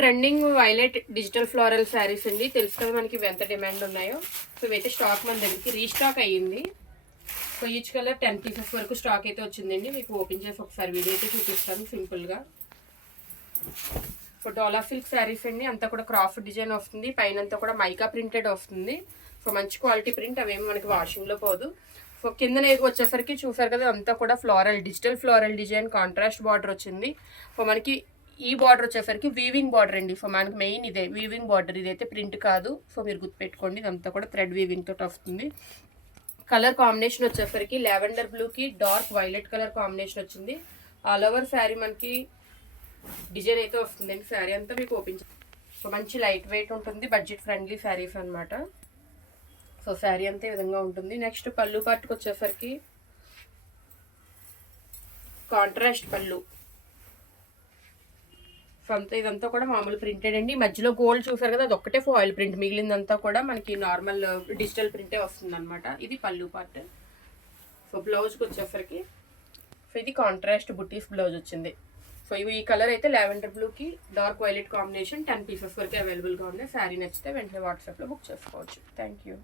Trending violet digital floral saris అండి. తెలుసు కదా మనకి ఇవి ఎంత డిమాండ్ ఉన్నాయో. సో ఇవైతే స్టాక్ మన దగ్గరికి రీస్టాక్ అయ్యింది. సో ఈచ్ కలర్ 10 పీసెస్ వరకు స్టాక్ అయితే వచ్చిందండి. మీకు ఓపెన్ చేసి ఒకసారి వీడియో అయితే చూపిస్తాను సింపుల్గా. సో డోలా సిల్క్ శారీస్ అండి. అంతా కూడా క్రాఫ్ డిజైన్ వస్తుంది, పైన అంతా కూడా మైకా ప్రింటెడ్ వస్తుంది. సో మంచి క్వాలిటీ ప్రింట్, అవేమో మనకి వాషింగ్లో పోదు. సో కింద వచ్చేసరికి చూసారు కదా, అంతా కూడా floral digital floral design contrast border వచ్చింది. సో మనకి ఈ బార్డర్ వచ్చేసరికి వీవింగ్ బార్డర్ అండి. సో మనకి మెయిన్ ఇదే వీవింగ్ బార్డర్, ఇదైతే ప్రింట్ కాదు. సో మీరు గుర్తుపెట్టుకోండి, ఇదంతా కూడా థ్రెడ్ వీవింగ్ తోటి వస్తుంది. కలర్ కాంబినేషన్ వచ్చేసరికి లావెండర్ బ్లూకి డార్క్ వైలెట్ కలర్ కాంబినేషన్ వచ్చింది. ఆల్ ఓవర్ శారీ మనకి డిజైన్ అయితే వస్తుందండి. శారీ అంతా మీకు ఓపెన్. సో మంచి లైట్ వెయిట్ ఉంటుంది, బడ్జెట్ ఫ్రెండ్లీ శారీస్ అనమాట. సో శారీ అంతా ఈ విధంగా ఉంటుంది. నెక్స్ట్ పళ్ళు పార్ట్కి వచ్చేసరికి కాంట్రాస్ట్ పళ్ళు. సో అంతా ఇదంతా కూడా మామూలు ప్రింటెడ్ అండి. మధ్యలో గోల్డ్ చూసారు కదా, అది ఒక్కటే ఫాయిల్ ప్రింట్, మిగిలిందంతా కూడా మనకి నార్మల్ డిజిటల్ ప్రింటే వస్తుంది అనమాట. ఇది పళ్ళు పార్ట్. సో బ్లౌజ్కి వచ్చేసరికి సో ఇది కాంట్రాస్ట్ బుటీస్ బ్లౌజ్ వచ్చింది. సో ఇవి ఈ కలర్ అయితే లావెండర్ బ్లూకి డార్క్ వైలెట్ కాంబినేషన్ 10 పీసెస్ వరకు అవైలబుల్గా ఉన్నాయి. శారీ నచ్చితే వెంటనే వాట్సాప్లో బుక్ చేసుకోవచ్చు. Thank you.